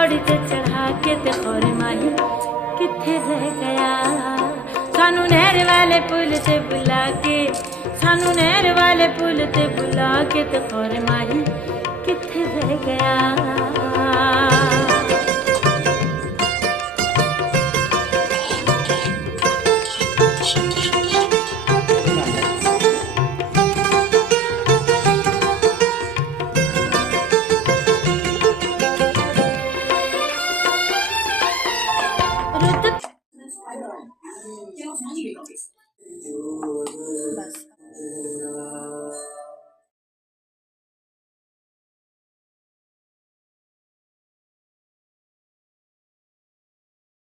पौड़ी ते चढ़ा के ते और माही किथे रह गया सानू नहर वाले पुल ते बुला के सानू नहर वाले पुल ते बुला के ते और माही किथे रह गया